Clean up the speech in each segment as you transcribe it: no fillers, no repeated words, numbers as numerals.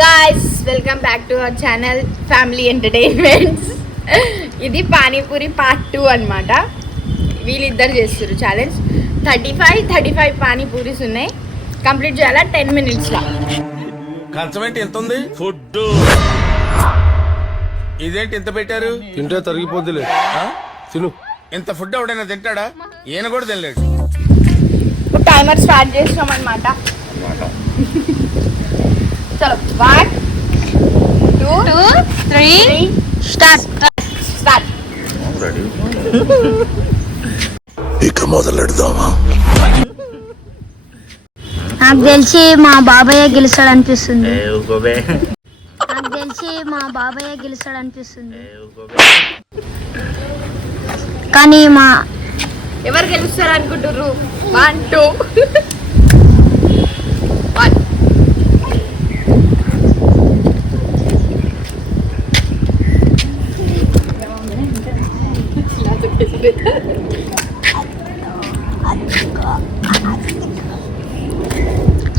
guys, welcome back to our channel Family Entertainments. ఇది panipuri part 2 అన్నమాట. వీళ్ళిద్దరు చేస్తారు ఛాలెంజ్. 35 పానీపూరీస్ ఉన్నాయి. కంప్లీట్ చేయాలా 10 minutes లా. కంచమేంటి ఎంత ఉంది? ఫుడ్ ఇదేంటి ఎంత పెట్టారు? తింటే తరిగిపోద్దిలే. తిను. ఇంత ఫుడ్ ఎవడైనా తింటాడా? ఈయన కూడా తినలేడు. టైమర్ స్టార్ట్ చేస్తాం అన్నమాట. చలో 1 2 3 స్టార్ట్. ఇక మొదలెడదామా? నాకు తెలిసి మా బాబాయ్ గెలుస్తాడు అనిపిస్తుంది. కానీ మా ఎవరు గెలుస్తారు అనుకుంటుర్రు? 1 2 1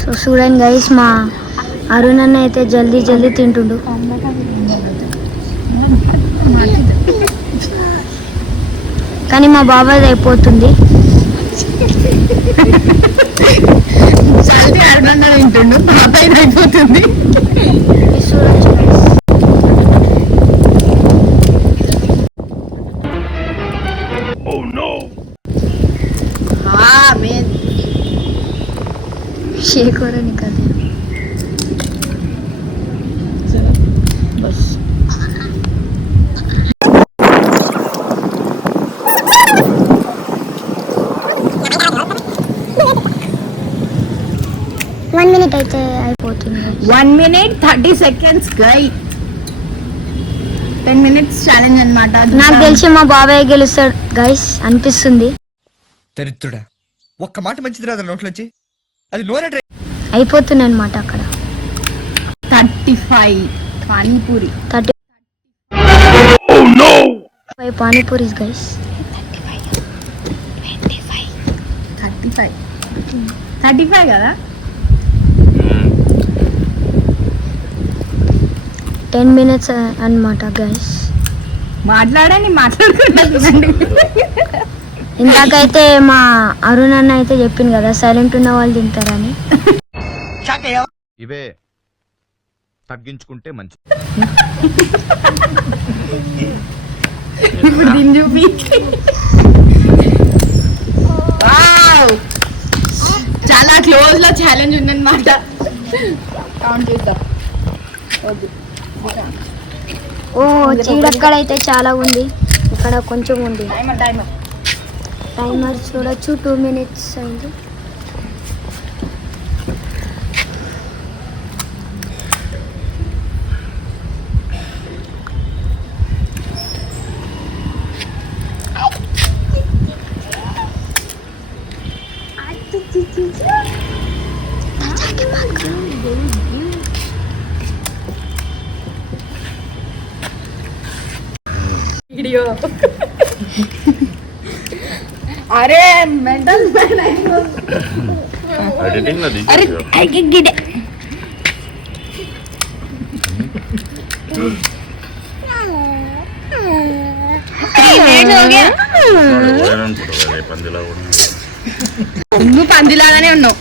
సో చూడండి గైస్, మా అరుణ్ అన్న అయితే జల్దీ తింటుండు. కానీ మా బాబాయ్ అయిపోతుంది. తింటుండు, బాబాయ్ అయిపోతుంది. షేక్ हो रहा निकल बस. One minute అయితే అయిపోతుంది. 1 minute 30 seconds గై. 10 minutes ఛాలెంజ్ అన్నమాట. నాకు తెలిసి మా బాబాయ్ గెలుస్తాడు గైస్ అనిపిస్తుంది. దరిద్రుడా, ఒక్క మాట మంచిది రాదు నోట్లోంచి. అది నోరే అయిపోతుంది అన్నమాట. అక్కడ 35 పానీపూరి. 35 పానీపూరీస్ గైస్. 35 కదా. 10 minutes అన్నమాట గైస్. మాట్లాడుకుంటానండి. ఇందాకైతే మా అరుణ్ అన్న అయితే చెప్పింది కదా, సైలెంట్ ఉన్న వాళ్ళు తింటారని. ఇవే తగ్గించుకుంటే మంచి. ఇప్పుడు దీన్ని చూపి. చాలా క్లోజ్ లో ఛాలెంజ్ ఉందన్నమాట. కౌంట్ చేద్దాం. ఓ చీడక్కడ అయితే చాలా ఉంది, ఇక్కడ కొంచెం ఉంది. టైమర్ చూడొచ్చు. 2 minutes అయింది. వీడియో అరే మెంటల్ అరే గిడే నువ్వు పందిలాగానే ఉన్నావు.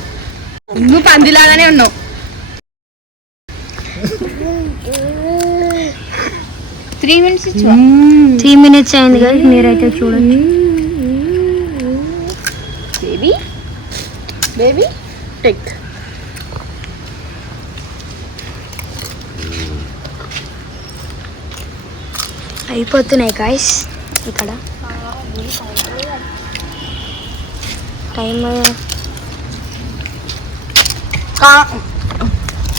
3 minutes 3 minutes అయింది కదా. మీరైతే చూడండి. Baby take. అయిపోతున్నాయి గాయస్. ఇక్కడ టైమర్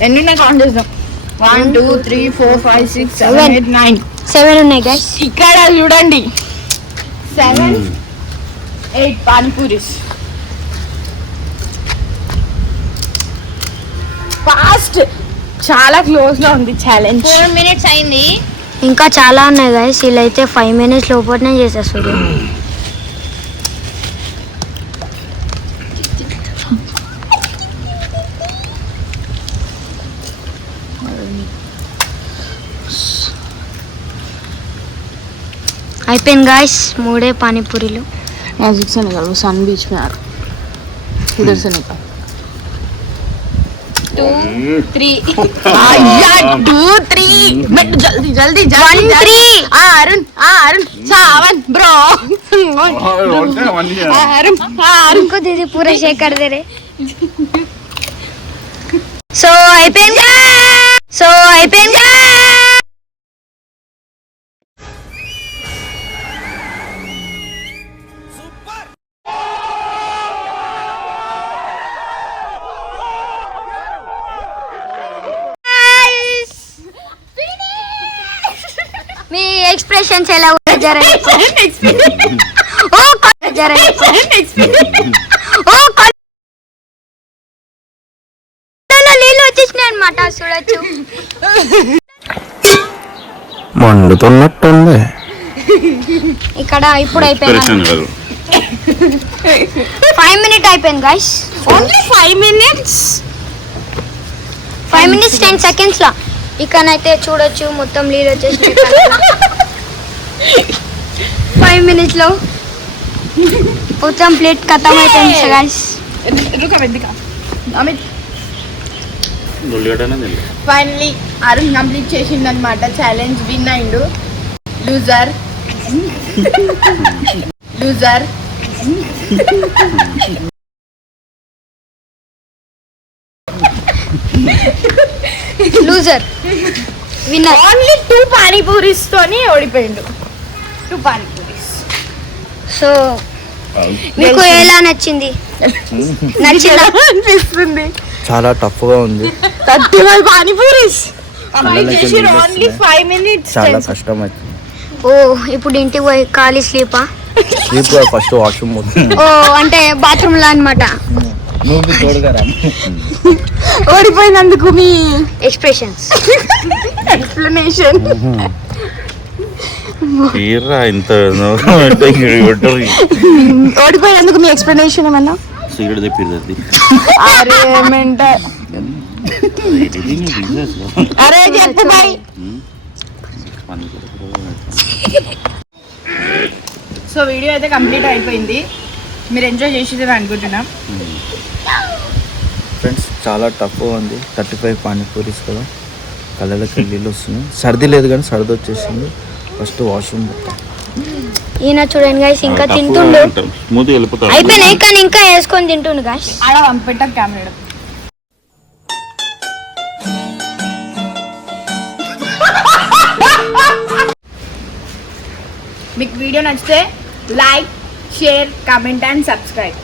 ఎన్ని ఉన్నాయి కౌంట్ చేద్దాం. 1 2 3 4 5 6 7 8 9 7 ఉన్నాయి గైస్. ఇక్కడ చూడండి 7 8 పానీపూరీస్. ఫాస్ట్, చాలా క్లోజ్ లో ఉంది ఛాలెంజ్. 4 minutes అయింది. ఇంకా చాలా ఉన్నాయి గైస్. వీళ్ళైతే 5 minutes లోపలనే చేసేస్తారు. అయిపోయింది గాయస్ 3 పానీపూరీలు. मैजिक से निकालो, सन बीच में आ रहा, इधर से निकाल. 2 3 2 3 मैं जल्दी जल्दी जल्दी 1 3 अरुण सावन ब्रो अरुण हमको दीदी पूरा शेक कर दे रे. సో అయిపోయింది. మీ ఎక్స్ప్రెషన్స్ ఎలా ఉన్నాయి జరా ఓ జరా ఓ నీళ్ళు వచ్చేసినాయి అన్నమాట. చూడొచ్చు మండుతున్నట్టుంది. ఇక్కడ ఇప్పుడు అయిపోయింది. 5 minutes అయిపోయింది guys. only 5 minutes 5 minutes 10 seconds లా ఇక్కడైతే చూడొచ్చు మొత్తం నీళ్ళు వచ్చేసినాయి. 5 minutes లో మొత్తం ప్లేట్ ఖతం అయిపోయింది గైస్. रुक अमित ఫైనలీ అరుణ్ కంప్లీట్ చేసిండనమాట. ఛాలెంజ్ విన్ అయిండు. Loser winner. ఓన్లీ 2 పానీపూరీస్ తోని ఓడిపోయిండు. 2 పానీపూరీస్. సో మీకు ఎలా నచ్చింది? నచ్చిందా అనిపిస్తుంది. చాలా టఫ్ గా ఉంది. 35 పానీపూరీస్ ఓన్లీ 5 minutes. చాలా కష్టం వచ్చింది. ఓ ఇప్పుడు ఇంటికి పోయి ఖాళీ స్లీపా? ఫస్ట్ వాష్రూమ్ ఓ అంటే బాత్రూమ్ లా అన్నమాట. నువ్వు తోడుగా ఓడిపోయినందుకు మీ ఎక్స్ప్రెషన్స్ ఎక్స్ప్లెనేషన్. ఇంత ఓడిపోయినందుకు మీ ఎక్స్ప్లెనేషన్ ఏమన్నా? సిగరెట్ తెప్పిది. అరే మెంటల్. అరే చెప్పు బాయ్. సో వీడియో అయితే కంప్లీట్ అయిపోయింది. మీరు ఎంజాయ్ చేసేదని అనుకుంటున్నాం. ఫ్రెండ్స్ చాలా టఫ్ ఉంది. 35 పానీపూరీస్ కదా, కళ్ళకి నీళ్ళు వస్తున్నాయి. సర్ది లేదు కానీ సర్ది వచ్చేసింది. ఫస్ట్ వాష్రూమ్ పోతా. ఈయన చూడండి గాయస్ ఇంకా తింటుండు. అయిపోయినాయి కానీ ఇంకా వేసుకొని తింటుండు గాయస్. ఆడ పెట్ట కెమెరా. మీకు వీడియో నచ్చితే like, share, comment and subscribe.